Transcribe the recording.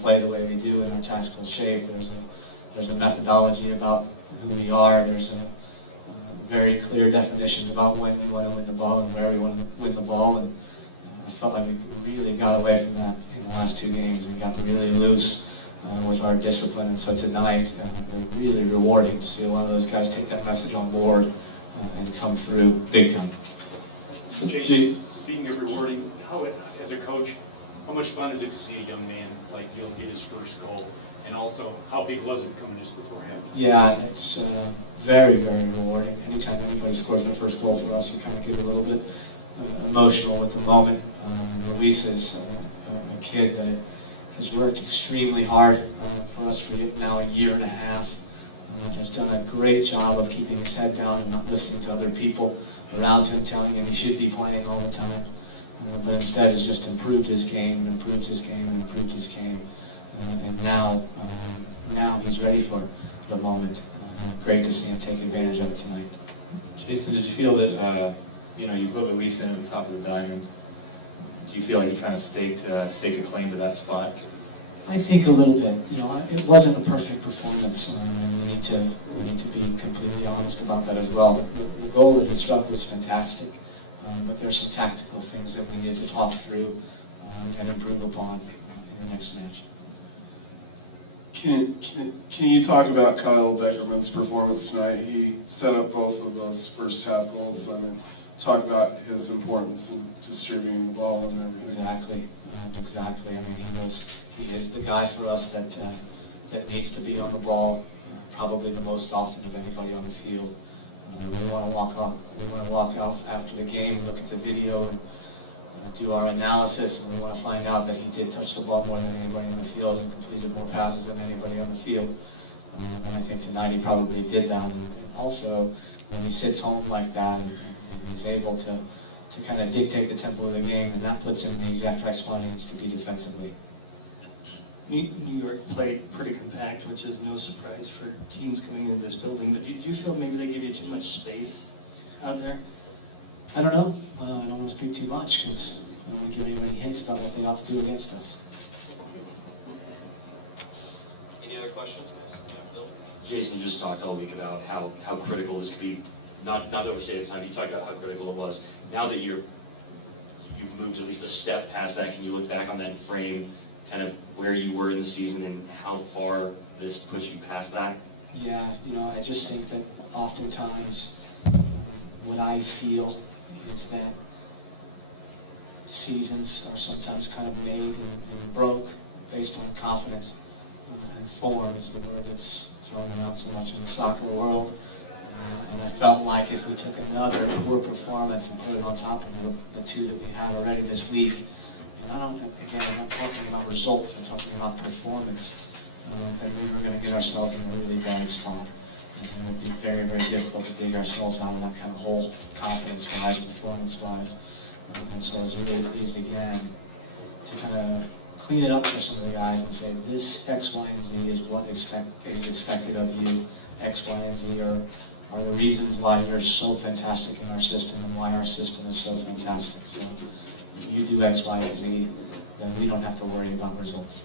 play the way we do in our tactical shape. There's a methodology about who we are. There's a very clear definitions about when we want to win the ball and where we want to win the ball. And I felt like we really got away from that in the last 2 games and got really loose with our discipline. And so tonight, it was really rewarding to see one of those guys take that message on board and come through big time. Jason, speaking of rewarding, as a coach, how much fun is it to see a young man like Gil get his first goal? And also, how big was it coming just beforehand? Yeah, it's very, very rewarding. Anytime anybody scores their first goal for us, you kind of get a little bit emotional with the moment. Luis is a kid that has worked extremely hard for us for now a year and a half. Has done a great job of keeping his head down and not listening to other people around him telling him he should be playing all the time. But instead has just improved his game, and improved his game, and improved his game. And now he's ready for the moment. Great to see him take advantage of it tonight. Jason, did you feel that you put Luis in at the top of the diamond? Do you feel like he kind of staked a claim to that spot? I think a little bit. It wasn't a perfect performance, and we need to be completely honest about that as well. The goal that he struck was fantastic, but there's some tactical things that we need to talk through and improve upon in the next match. Can you talk about Kyle Beckerman's performance tonight? He set up both of those first half goals. Talk about his importance in distributing the ball and everything. Exactly. I mean, he is the guy for us that needs to be on the ball, probably the most often of anybody on the field. We want to walk off after the game, look at the video, and do our analysis, and we want to find out that he did touch the ball more than anybody on the field and completed more passes than anybody on the field. And I think tonight he probably did that. And also, when he sits home like that and he's able to kind of dictate the tempo of the game, and that puts him in the exact right spot he needs to be defensively. New York played pretty compact, which is no surprise for teams coming into this building. But do you feel maybe they give you too much space out there? I don't know. I don't want to speak too much because I don't want to give anybody hints about what they ought to do against us. Any other questions? Jason, you just talked all week about how critical this could be. Not to overstate the time, you talked about how critical it was. Now that you've moved at least a step past that, can you look back on that frame, kind of where you were in the season and how far this puts you past that? Yeah, I just think that oftentimes what I feel is that seasons are sometimes kind of made and broke based on confidence. And form is the word that's thrown around so much in the soccer world. And I felt like if we took another poor performance and put it on top of the 2 that we had already this week, and I'm not talking about results, I'm talking about performance, then we were going to get ourselves in a really bad spot. And it would be very, very difficult to dig ourselves out of that kind of hole, confidence-wise, performance-wise. And so I was really pleased again to kind of clean it up for some of the guys and say, this X, Y, and Z is what is expected of you. X, Y, and Z are the reasons why you're so fantastic in our system and why our system is so fantastic. So if you do X, Y, and Z, then we don't have to worry about results.